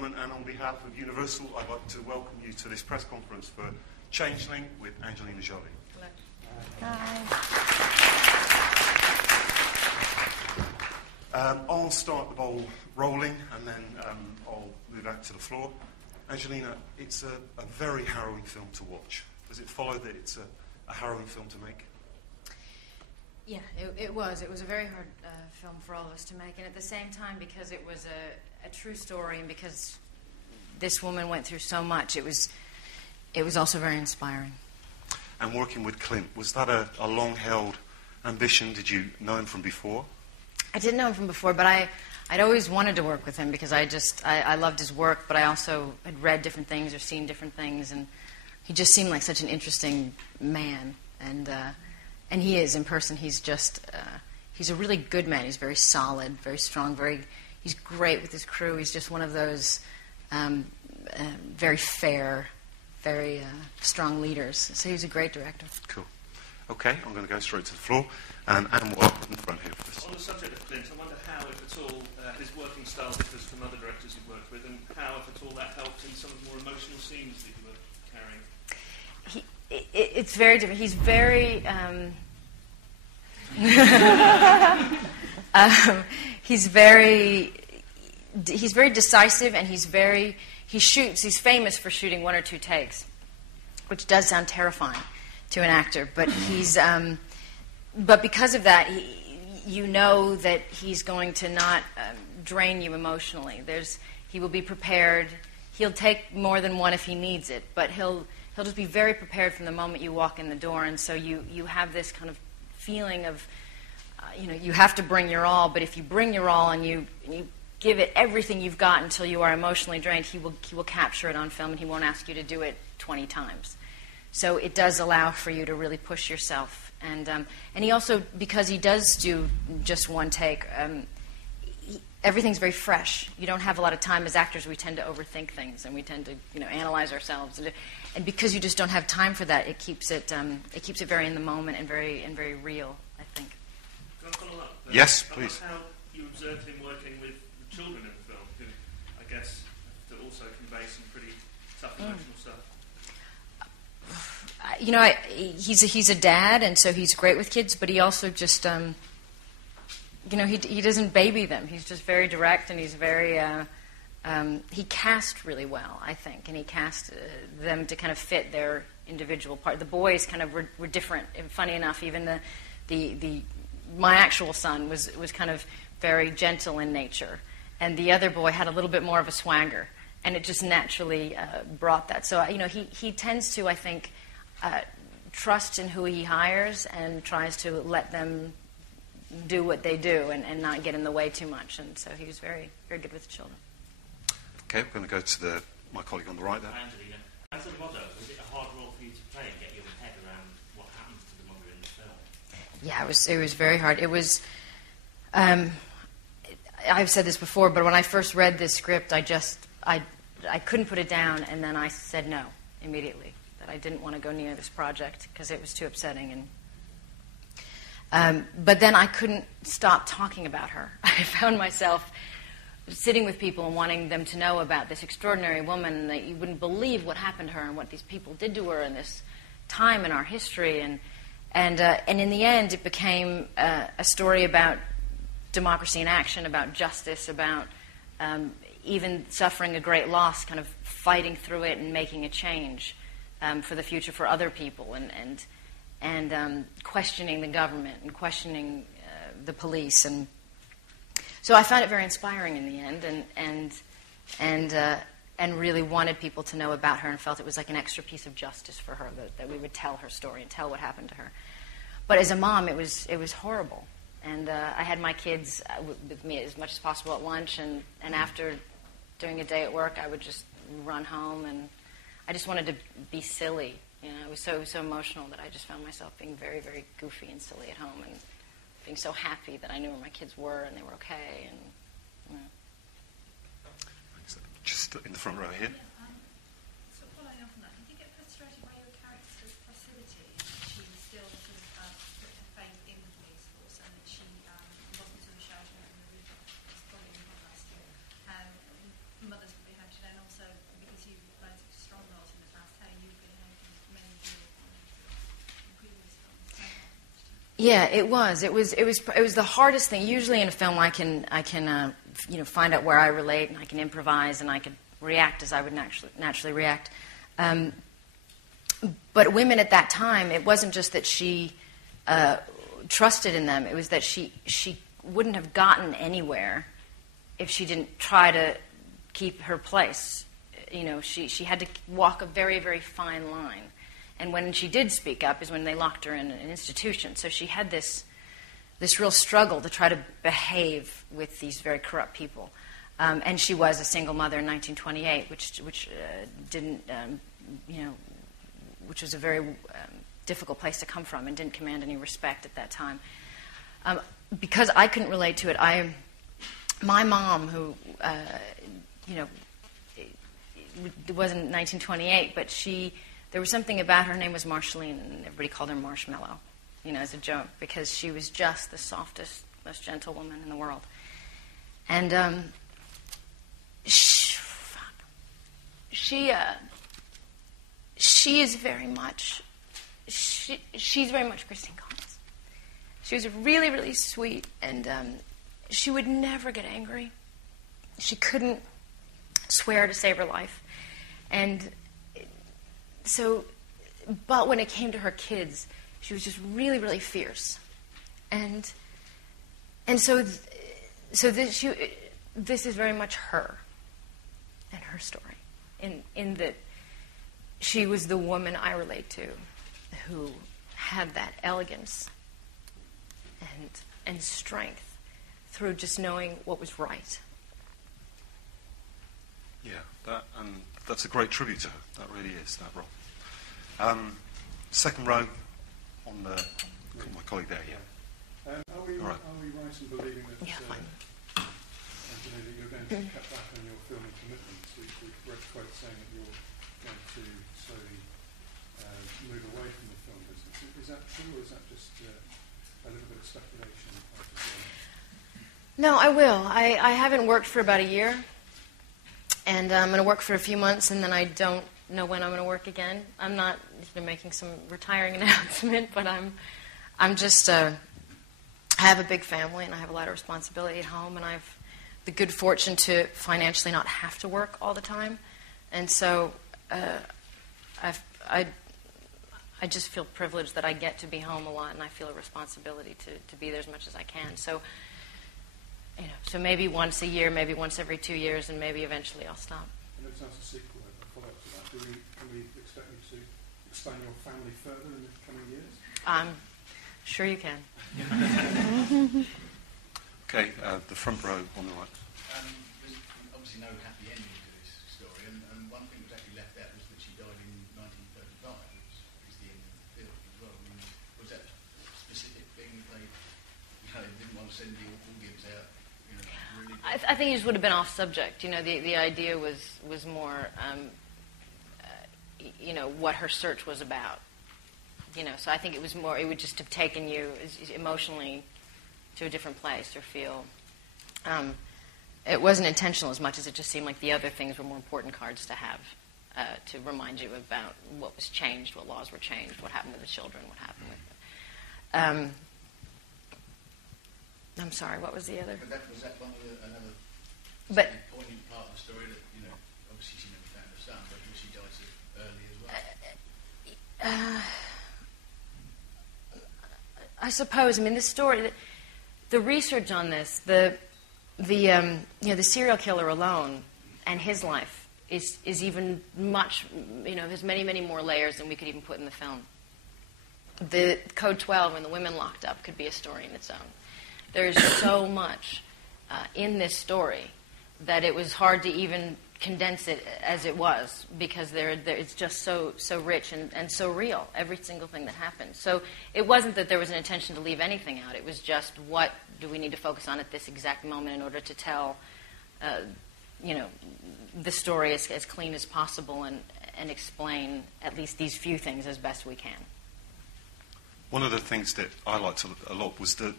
gentlemen, and on behalf of Universal, I'd like to welcome you to this press conference for Changeling with Angelina Jolie. Hi. I'll start the ball rolling, and then I'll move out to the floor. Angelina, it's a very harrowing film to watch. Does it follow that it's a harrowing film to make? Yeah, it was. It was a very hard film for all of us to make, and at the same time, because it was a true story, and because this woman went through so much, it was also very inspiring. And working with Clint, was that a long-held ambition? Did you know him from before? I didn't know him from before, but I'd always wanted to work with him because I loved his work, but I also had read different things or seen different things, and he just seemed like such an interesting man, and he is in person. He's just he's a really good man. He's very solid, very strong, he's great with his crew. He's just one of those very fair, very strong leaders. So he's a great director. Cool. Okay, I'm going to go straight to the floor. And Adam Watt in the front here first. On the subject of Clint, I wonder how, if at all, his working style differs from other directors you've worked with, and how, if at all, that helped in some of the more emotional scenes that you were carrying. It's very different. He's very... he's very decisive, and he's famous for shooting one or two takes, which does sound terrifying to an actor, but because of that, you know that he's going to not drain you emotionally. He will be prepared. He'll take more than one if he needs it, but he'll just be very prepared from the moment you walk in the door, and so you have this kind of feeling of, you have to bring your all, but if you bring your all and you give it everything you've got until you are emotionally drained, he will capture it on film, and he won't ask you to do it 20 times. So it does allow for you to really push yourself. And he also, because he does do just one take, everything's very fresh. You don't have a lot of time. As actors, we tend to overthink things, and we tend to analyze ourselves. And because you just don't have time for that, it keeps it very in the moment and very real, I think. Can I follow up? Yes, please. How you observed him working with the children in the film, who I guess have to also convey some pretty tough emotional stuff. He's a dad, and so he's great with kids, but he also just, he doesn't baby them. He's just very direct, and he's very, he cast really well, I think, and he cast them to kind of fit their individual part. The boys kind of were different, and funny enough, even my actual son was kind of very gentle in nature, and the other boy had a little bit more of a swagger, and it just naturally brought that. So, he tends to, I think, trust in who he hires and tries to let them do what they do and not get in the way too much. And so he was very, very good with the children. Okay, we're going to go to my colleague on the right there. Angelina, as a mother, was it a hard role for you to play and get your head around what happens to the mother in the film? Yeah, it was very hard. It was... I've said this before, but when I first read this script, I couldn't put it down, and then I said no immediately. That I didn't want to go near this project because it was too upsetting. But then I couldn't stop talking about her. I found myself sitting with people and wanting them to know about this extraordinary woman, and that you wouldn't believe what happened to her and what these people did to her in this time in our history. And in the end, it became a story about democracy in action, about justice, about even suffering a great loss, kind of fighting through it and making a change. For the future for other people, and questioning the government and questioning the police, and so I found it very inspiring in the end, and really wanted people to know about her, and felt it was like an extra piece of justice for her that we would tell her story and tell what happened to her. But as a mom, it was horrible, and I had my kids with me as much as possible at lunch, and after doing a day at work, I would just run home and. I just wanted to be silly. It was so emotional that I just found myself being very, very goofy and silly at home, and being so happy that I knew where my kids were and they were okay. And just in the front row here. Yeah, so following up on that, did you get frustrated by your character's passivity? She was still sort of put her faith in the police force, and that she wasn't sort of shouting out in the roof. It's probably in contrast to how mothers probably have to Yeah, it was. It was the hardest thing. Usually in a film, I can find out where I relate, and I can improvise, and I can react as I would naturally react. But women at that time, it wasn't just that she trusted in them. It was that she wouldn't have gotten anywhere if she didn't try to keep her place. She had to walk a very, very fine line. And when she did speak up is when they locked her in an institution. So she had this real struggle to try to behave with these very corrupt people. And she was a single mother in 1928, which didn't, which was a very difficult place to come from and didn't command any respect at that time. Because I couldn't relate to it, my mom, who, it wasn't 1928, but there was something about her name was Marceline, and everybody called her Marshmallow, as a joke, because she was just the softest, most gentle woman in the world. And she is very much, she's very much Christine Collins. She was really, really sweet, and she would never get angry. She couldn't swear to save her life. And so, but when it came to her kids, she was just really, really fierce. And so this is very much her and her story, in that she was the woman I relate to who had that elegance and strength through just knowing what was right. Yeah, that's a great tribute to her. That really is, that role. Second row on my colleague there, yeah. Are we right in believing that, fine. Angelina, that you're going to cut back on your filming commitments? We've read quotes saying that you're going to slowly move away from the film business. Is that true, or is that just a little bit of speculation? No, I will. I haven't worked for about a year, and I'm going to work for a few months, and then I don't know when I'm going to work again. I'm not making some retiring announcement, but I'm just I have a big family, and I have a lot of responsibility at home, and I have the good fortune to financially not have to work all the time, and so I just feel privileged that I get to be home a lot, and I feel a responsibility to be there as much as I can. So, so maybe once a year, maybe once every 2 years, and maybe eventually I'll stop. And it sounds a sequel, a follow-up to that. Can we expect you to expand your family further in the coming years? I'm sure you can. Okay, the front row on the right. There's obviously no happy ending to this story, and one thing that was actually left out was that she died in 1935, which is the end of the film as well. I mean, was that a specific thing that they didn't want to send the audience out? Really I think it just would have been off subject. The idea was more, what her search was about. So I think it was more. It would just have taken you emotionally to a different place or feel. It wasn't intentional as much as it just seemed like the other things were more important cards to have to remind you about what was changed, what laws were changed, what happened with the children, what happened with. I'm sorry. What was the other? Was that one of another poignant part of the story that obviously she never found her son, but she died so early as well? I suppose. I mean, this story, the research on this, the serial killer alone and his life is even much. There's many, many more layers than we could even put in the film. The Code 12 and the women locked up could be a story in its own. There's so much in this story that it was hard to even condense it as it was, because it's just so rich and so real, every single thing that happened. So it wasn't that there was an intention to leave anything out. It was just, what do we need to focus on at this exact moment in order to tell the story as clean as possible and explain at least these few things as best we can. One of the things that I liked a lot was the